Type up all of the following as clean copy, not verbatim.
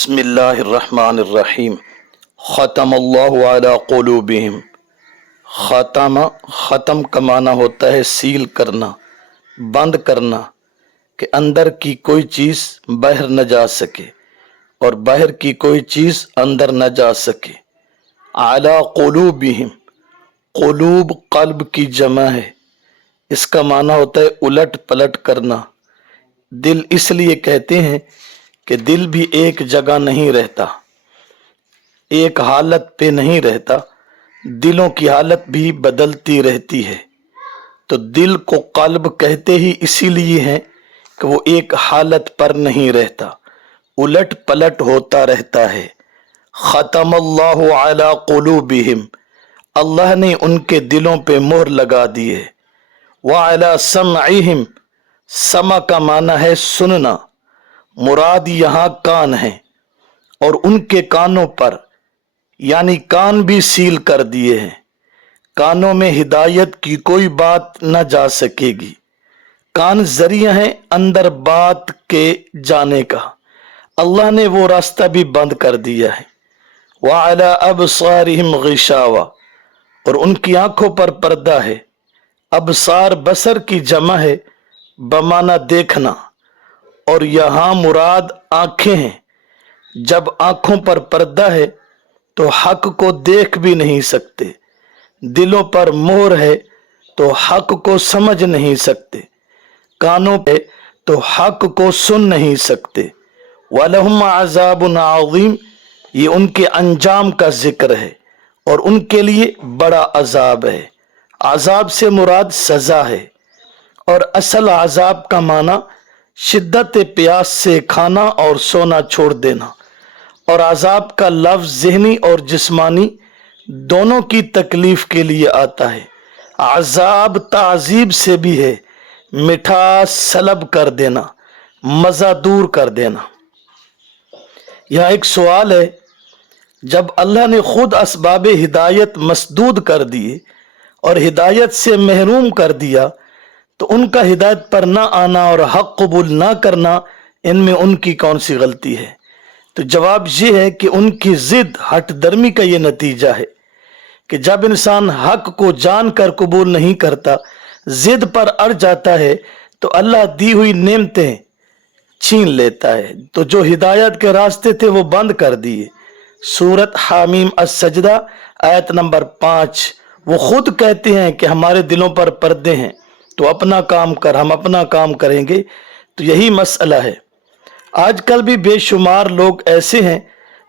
बिस्मिल्लाहिर्रहमानिर्रहीम। ख़तमल्लाहु अला क़ुलूबिहिम। ख़त्म का माना होता है सील करना, बंद करना, कि अंदर की कोई चीज़ बाहर न जा सके और बाहर की कोई चीज़ अंदर न जा सके। अला क़ुलूबिहिम, क़ुलूब क़ल्ब की जमा है, इसका माना होता है उलट पलट करना। दिल इसलिए कहते हैं कि दिल भी एक जगह नहीं रहता, एक हालत पे नहीं रहता, दिलों की हालत भी बदलती रहती है। तो दिल को कल्ब कहते ही इसीलिए है कि वो एक हालत पर नहीं रहता, उलट पलट होता रहता है। ख़तमल्लाहु अला क़ुलूबिहिम, अल्लाह ने उनके दिलों पे मोहर लगा दी है। व अला समइहिम, समा का माना है सुनना, मुराद यहाँ कान है, और उनके कानों पर यानी कान भी सील कर दिए हैं। कानों में हिदायत की कोई बात न जा सकेगी। कान जरिया है अंदर बात के जाने का, अल्लाह ने वो रास्ता भी बंद कर दिया है। व अला अबसारिहिम गिशावा, और उनकी आंखों पर पर्दा है। अबसार बसर की जमा है, बमाना देखना, और यहाँ मुराद आंखें हैं। जब आंखों पर पर्दा है तो हक को देख भी नहीं सकते, दिलों पर मोहर है तो हक को समझ नहीं सकते, कानों पे तो हक को सुन नहीं सकते। वलहुम अज़ाबुन अज़ीम, ये उनके अंजाम का जिक्र है और उनके लिए बड़ा अजाब है। अजाब से मुराद सजा है, और असल अजाब का माना शिद्दत प्यास से खाना और सोना छोड़ देना। और अजाब का लफ्ज ज़हनी और जिस्मानी दोनों की तकलीफ के लिए आता है। अजाब ताजीब से भी है, मिठास सलब कर देना, मज़ा दूर कर देना। यह एक सवाल है, जब अल्लाह ने खुद असबाब हिदायत मसदूद कर दिए और हिदायत से महरूम कर दिया, तो उनका हिदायत पर ना आना और हक कबूल ना करना, इनमें उनकी कौन सी गलती है? तो जवाब ये है कि उनकी जिद हट दर्मी का ये नतीजा है कि जब इंसान हक को जानकर कबूल नहीं करता, जिद पर अड़ जाता है, तो अल्लाह दी हुई नेमतें छीन लेता है। तो जो हिदायत के रास्ते थे वो बंद कर दिए। सूरत हामीम अस-सजदा आयत नंबर 5, वो खुद कहते हैं कि हमारे दिलों पर पर्दे हैं, तो अपना काम कर, हम अपना काम करेंगे। तो यही मसला है। आजकल भी बेशुमार लोग ऐसे हैं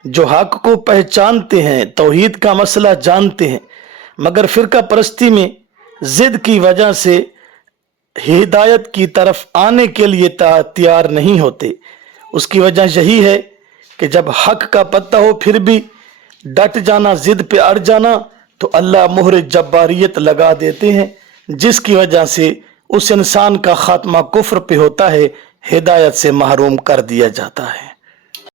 जो हक को पहचानते हैं, तौहीद का मसला जानते हैं, मगर फिरका परस्ती में जिद की वजह से हिदायत की तरफ आने के लिए तैयार नहीं होते। उसकी वजह यही है कि जब हक का पता हो फिर भी डट जाना, जिद पे अड़ जाना, तो अल्लाह मोहर जब्बारियत लगा देते हैं, जिसकी वजह से उस इंसान का खात्मा कुफ्र पे होता है, हिदायत से महरूम कर दिया जाता है।